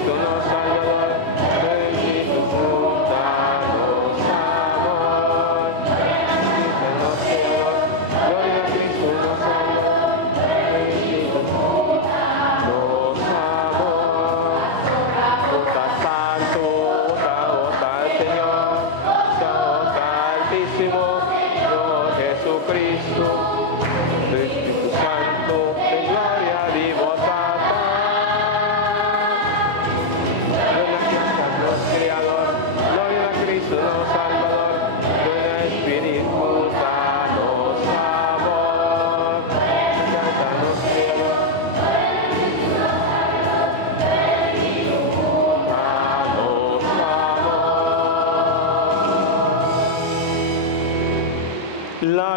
Cristo nos Salvador, bendito fruta nos amor. Bendito nos Señor, gloria a Cristo nos Salvador, bendito fruta nos amor. Vota Santo, vota al Señor, vota Altísimo, Señor Jesucristo, Espíritu Santo, de gloria divotata. Creador, gloria a Cristo nos Salvador, gloria al Espíritu danos amor, danos Creador, danos amor. La